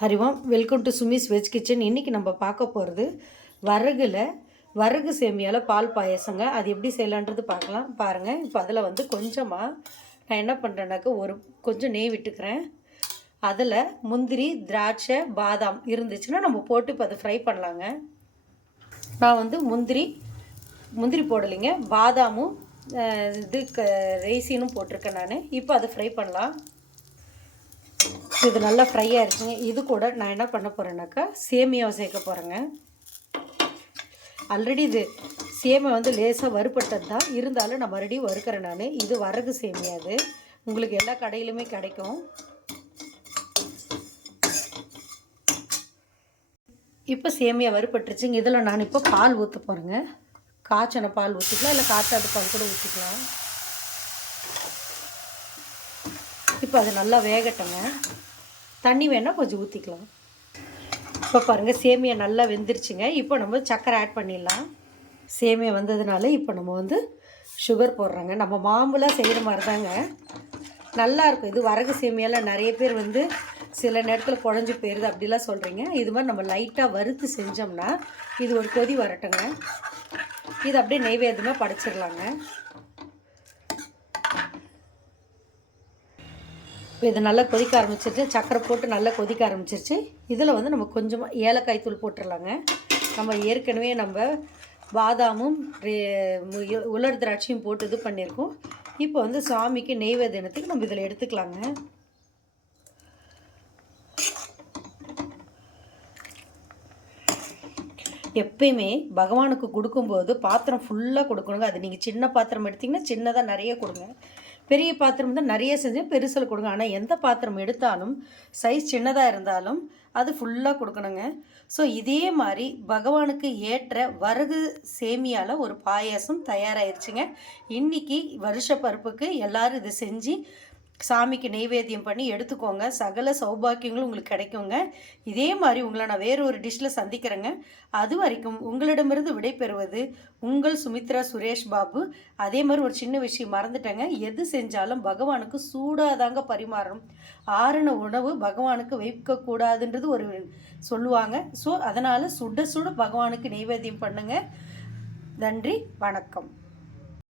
ஹரிவாம், welcome to Sumi's veg kitchen. இன்றைக்கி நம்ம பார்க்க போகிறது வரகு சேமியால் பால் பாயசங்க. அது எப்படி செய்யலான்றது பார்க்கலாம். பாருங்கள். இப்போ அதில் கொஞ்சமாக நான் என்ன பண்ணுறேன்னாக்கா கொஞ்சம் நெய் விட்டுக்கிறேன். அதில் முந்திரி, திராட்சை, பாதாம் இருந்துச்சுன்னா நம்ம போட்டு இப்போ அதை ஃப்ரை பண்ணலாங்க. நான் முந்திரி போடலைங்க, பாதாமும் ரைசினும் போட்டிருக்கேன் நான். இப்போ அதை ஃப்ரை பண்ணலாம். இது நல்லா ஃப்ரை ஆகிடுச்சுங்க. இது கூட நான் என்ன பண்ண போகிறேன்னாக்கா சேமியாவை சேர்க்க போகிறேங்க. ஆல்ரெடி இது சேமியா லேசாக வறுபட்டது தான், இருந்தாலும் நான் மறுபடியும் வறுக்கிறேன் நான். இது வரகு சேமியா, அது உங்களுக்கு எல்லா கடையிலுமே கிடைக்கும். இப்போ சேமியா வறுபட்டுருச்சுங்க. இதில் நான் இப்போ பால் ஊற்ற போகிறேங்க. காய்ச்சன பால் ஊற்றிக்கலாம், இல்லை காய்ச்சாத பால் கூட ஊற்றிக்கலாம். இப்போ அது நல்லா வேகட்டுங்க. தண்ணி வேணால் கொஞ்சம் ஊற்றிக்கலாம். இப்போ பாருங்கள், சேமியா நல்லா வெந்துருச்சுங்க. இப்போ நம்ம சர்க்கரை ஆட் பண்ணிடலாம். சேமியா வந்ததுனால இப்போ நம்ம சுகர் போடுறாங்க. நம்ம மாம்பழம் செய்கிற மாதிரி தாங்க, நல்லாயிருக்கும். இது வரகு சேமியாவில் நிறைய பேர் சில நேரத்தில் குழஞ்சி போயிடுது அப்படிலாம் சொல்கிறீங்க. இது மாதிரி நம்ம லைட்டாக வறுத்து செஞ்சோம்னா இது ஒரு கொதி வரட்டுங்க. இது அப்படியே நெய்வேத்தியமாக படைச்சிடலாங்க. இப்போ இது நல்லா கொதிக்க ஆரம்பிச்சிருச்சு. சக்கரை போட்டு நல்லா கொதிக்க ஆரம்பிச்சிருச்சு. இதில் நம்ம கொஞ்சமாக ஏலக்காய் தூள் போட்டுடலாங்க. நம்ம ஏற்கனவே பாதாமும் உலர் திராட்சையும் போட்டு இது பண்ணியிருக்கோம். இப்போ சாமிக்கு நெய்வேத்தியத்துக்கு நம்ம இதில் எடுத்துக்கலாங்க. எப்பயுமே பகவானுக்கு கொடுக்கும்போது பாத்திரம் ஃபுல்லாக கொடுக்கணுங்க. அது நீங்கள் சின்ன பாத்திரம் எடுத்திங்கன்னா சின்னதாக நிறைய கொடுங்க. பெரிய பாத்திரம் தான் நிறைய செஞ்சு பெருசில் கொடுங்க. ஆனால் எந்த பாத்திரம் எடுத்தாலும் சைஸ் சின்னதாக இருந்தாலும் அது ஃபுல்லாக கொடுக்கணுங்க. ஸோ இதே மாதிரி பகவானுக்கு ஏற்ற வரகு சேமியால் ஒரு பாயாசம் தயாராகிருச்சுங்க. இன்றைக்கி வருஷ பருப்புக்கு எல்லோரும் இதை செஞ்சு சாமிக்கு நெய்வேத்தியம் பண்ணி எடுத்துக்கோங்க. சகல சௌபாக்கியங்களும் உங்களுக்கு கிடைக்குங்க. இதே மாதிரி உங்களை நான் வேறு ஒரு டிஷ்ஷில் சந்திக்கிறேங்க. அது வரைக்கும் உங்களிடமிருந்து விடைபெறுவது உங்கள் சுமித்ரா சுரேஷ் பாபு. அதே மாதிரி ஒரு சின்ன விஷயம் மறந்துட்டேங்க, எது செஞ்சாலும் பகவானுக்கு சூடாதாங்க பரிமாறணும். ஆறின உணவு பகவானுக்கு வைக்கக்கூடாதுன்றது ஒரு சொல்லுவாங்க. ஸோ அதனால் சுட சுட பகவானுக்கு நெய்வேத்தியம் பண்ணுங்கள். நன்றி, வணக்கம்.